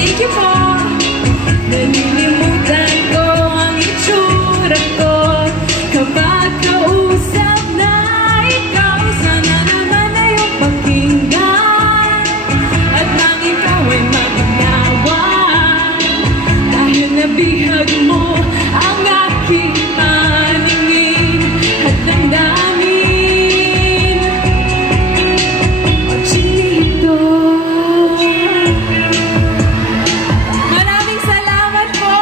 Thank you po. Nalilimutan ko ang itsura ko kapag kausap na ikaw. Sana naman ay iyong pakinggan at nang ikaw ay magnawa, dahil nabihag mo ang aking paningin at damdamin. O chinito, maraming salamat po.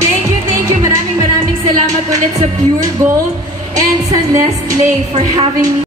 Thank you. Maraming salamat ulit sa Pure Gold and sa Nestle for having me.